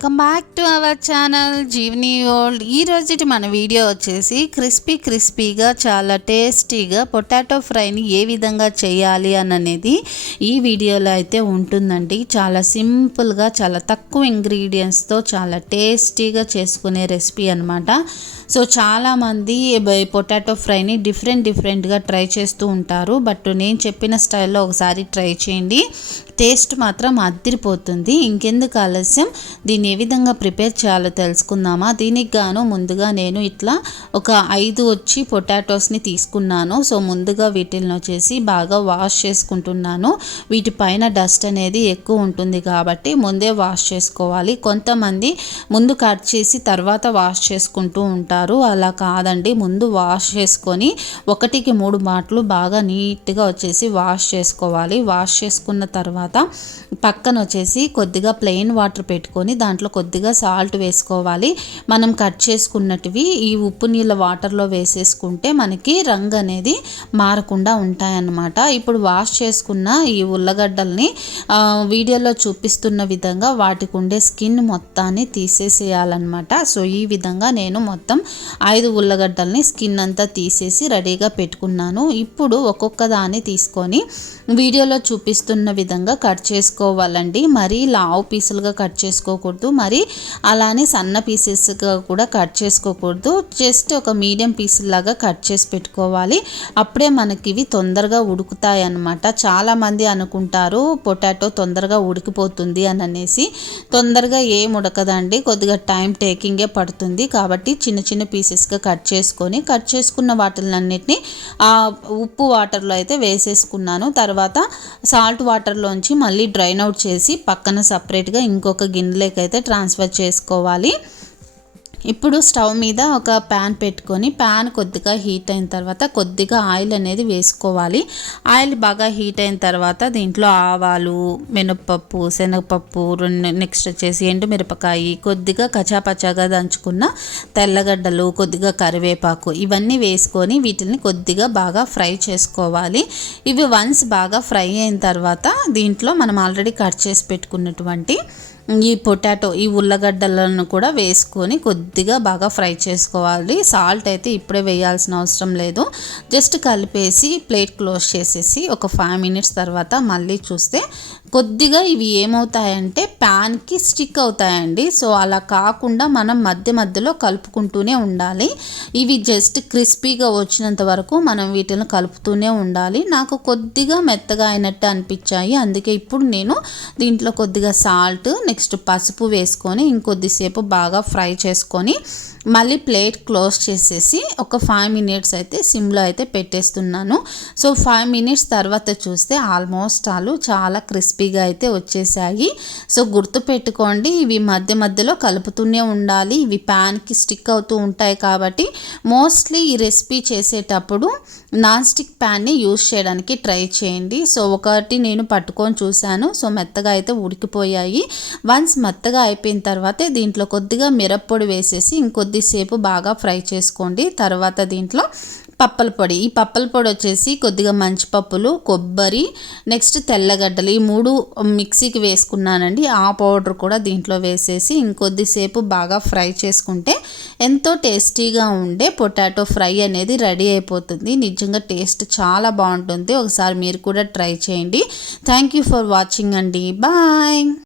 Welcome back to our channel Jeevani world. ఈ రోజుటి మన వీడియో వచ్చేసి క్రిస్పీగా చాలా టేస్టీగా పొటాటో ఫ్రైని ఏ విధంగా చేయాలి అనేది ఈ వీడియోలో అయితే ఉంటుందండి. చాలా సింపుల్గా చాలా తక్కువ ఇంగ్రీడియంట్స్తో చాలా టేస్టీగా చేసుకునే రెసిపీ అనమాట. సో చాలామంది పొటాటో ఫ్రైని డిఫరెంట్గా ట్రై చేస్తూ ఉంటారు. బట్ నేను చెప్పిన స్టైల్లో ఒకసారి ట్రై చేయండి, టేస్ట్ మాత్రం అదిరిపోతుంది. ఇంకెందుకు ఆలస్యం, దీన్ని ఏ విధంగా ప్రిపేర్ చేయాలో తెలుసుకుందామా. దీనికి గాను ముందుగా నేను ఇట్లా ఒక 5 పొటాటోస్ని తీసుకున్నాను. సో ముందుగా వీటిని వచ్చేసి బాగా వాష్ చేసుకుంటున్నాను. వీటిపైన డస్ట్ అనేది ఎక్కువ ఉంటుంది కాబట్టి ముందే వాష్ చేసుకోవాలి. కొంతమంది ముందు కట్ చేసి తర్వాత వాష్ చేసుకుంటూ ఉంటారు. అలా కాదండి, ముందు వాష్ చేసుకొని 1కి 3 మాటలు బాగా నీట్గా వచ్చేసి వాష్ చేసుకోవాలి. వాష్ చేసుకున్న తర్వాత పక్కన వచ్చేసి కొద్దిగా ప్లెయిన్ వాటర్ పెట్టుకొని దాంట్లో కొద్దిగా సాల్ట్ వేసుకోవాలి. మనం కట్ చేసుకున్నటివి ఈ ఉప్పు నీళ్ళ వాటర్లో వేసేసుకుంటే మనకి రంగు అనేది మారకుండా ఉంటాయన్నమాట. ఇప్పుడు వాష్ చేసుకున్న ఈ ఉల్లగడ్డల్ని వీడియోలో చూపిస్తున్న విధంగా వాటికి ఉండే స్కిన్ మొత్తాన్ని తీసేసేయాలన్నమాట. సో ఈ విధంగా నేను మొత్తం 5 ఉల్లగడ్డల్ని స్కిన్ అంతా తీసేసి రెడీగా పెట్టుకున్నాను. ఇప్పుడు ఒక్కొక్క దాన్ని తీసుకొని వీడియోలో చూపిస్తున్న విధంగా కట్ చేసుకోవాలండి. మరీ లావు పీసులుగా కట్ చేసుకోకూడదు, మరి అలానే సన్న పీసెస్గా కూడా కట్ చేసుకోకూడదు. జస్ట్ ఒక మీడియం పీసులాగా కట్ చేసి పెట్టుకోవాలి. అప్పుడే మనకి ఇవి తొందరగా ఉడుకుతాయి అన్నమాట. చాలామంది అనుకుంటారు పొటాటో తొందరగా ఉడికిపోతుంది అని అనేసి. తొందరగా ఏం ఉడకదండి, కొద్దిగా టైం టేకింగే పడుతుంది. కాబట్టి చిన్న పీసెస్గా కట్ చేసుకున్న వాటిలన్నిటిని ఉప్పు వాటర్లో అయితే వేసేసుకున్నాను. తర్వాత సాల్ట్ వాటర్లోంచి మళ్ళీ డ్రైన్ అవుట్ చేసి పక్కన సపరేట్గా ఇంకొక గిన్నెలోకి అయితే ట్రాన్స్ఫర్ చేసుకోవాలి. ఇప్పుడు స్టవ్ మీద ఒక ప్యాన్ పెట్టుకొని ప్యాన్ కొద్దిగా హీట్ అయిన తర్వాత కొద్దిగా ఆయిల్ అనేది వేసుకోవాలి. ఆయిల్ బాగా హీట్ అయిన తర్వాత దీంట్లో ఆవాలు, మినపప్పు, శనగపప్పు, నెక్స్ట్ వచ్చేసి ఎండుమిరపకాయ, కొద్దిగా కచాపచాగా దంచుకున్న తెల్లగడ్డలు, కొద్దిగా కరివేపాకు ఇవన్నీ వేసుకొని వీటిని కొద్దిగా బాగా ఫ్రై చేసుకోవాలి. ఇవి వన్స్ బాగా ఫ్రై అయిన తర్వాత దీంట్లో మనం ఆల్రెడీ కట్ చేసి పెట్టుకున్నటువంటి ఈ పొటాటో ఈ ఉల్లగడ్డలను కూడా వేసుకొని కొద్దిగా బాగా ఫ్రై చేసుకోవాలి. సాల్ట్ అయితే ఇప్పుడే వేయాల్సిన అవసరం లేదు. జస్ట్ కలిపేసి ప్లేట్ క్లోజ్ చేసేసి ఒక 5 మినిట్స్ తర్వాత మళ్ళీ చూస్తే కొద్దిగా ఇవి ఏమవుతాయంటే ప్యాన్కి స్టిక్ అవుతాయండి. సో అలా కాకుండా మనం మధ్యలో కలుపుకుంటూనే ఉండాలి. ఇవి జస్ట్ క్రిస్పీగా వచ్చినంత వరకు మనం వీటిని కలుపుతూనే ఉండాలి. నాకు కొద్దిగా మెత్తగా అయినట్టు అనిపించాయి, అందుకే ఇప్పుడు నేను దీంట్లో కొద్దిగా సాల్ట్, నెక్స్ట్ పసుపు వేసుకొని ఇంకొద్దిసేపు బాగా ఫ్రై చేసుకొని మళ్ళీ ప్లేట్ క్లోజ్ చేసేసి ఒక 5 మినిట్స్ అయితే సిమ్లో అయితే పెట్టేస్తున్నాను. సో 5 మినిట్స్ తర్వాత చూస్తే ఆల్మోస్ట్ చాలా క్రిస్పీగా అయితే వచ్చేసాయి. సో గుర్తుపెట్టుకోండి, ఇవి మధ్యలో కలుపుతూనే ఉండాలి. ఇవి ప్యాన్కి స్టిక్ అవుతూ ఉంటాయి కాబట్టి మోస్ట్లీ ఈ రెసిపీ చేసేటప్పుడు నాన్ స్టిక్ ప్యాన్ని యూస్ చేయడానికి ట్రై చేయండి. సో ఒకటి నేను పట్టుకొని చూశాను, సో మెత్తగా అయితే ఉడికిపోయాయి. వన్స్ మెత్తగా అయిపోయిన తర్వాతే దీంట్లో కొద్దిగా మిరప్పొడి వేసేసి ఇంకొద్దిసేపు బాగా ఫ్రై చేసుకోండి. తర్వాత దీంట్లో పప్పల పొడి, ఈ పప్పల పొడి వచ్చేసి కొద్దిగా మంచిపప్పులు, కొబ్బరి, నెక్స్ట్ తెల్లగడ్డలు, ఈ 3 మిక్సీకి వేసుకున్నానండి. ఆ పౌడర్ కూడా దీంట్లో వేసేసి ఇంకొద్దిసేపు బాగా ఫ్రై చేసుకుంటే ఎంతో టేస్టీగా ఉండే పొటాటో ఫ్రై అనేది రెడీ అయిపోతుంది. నిజంగా టేస్ట్ చాలా బాగుంటుంది. ఒకసారి మీరు కూడా ట్రై చేయండి. థ్యాంక్ యూ ఫర్ వాచింగ్ అండి. బాయ్.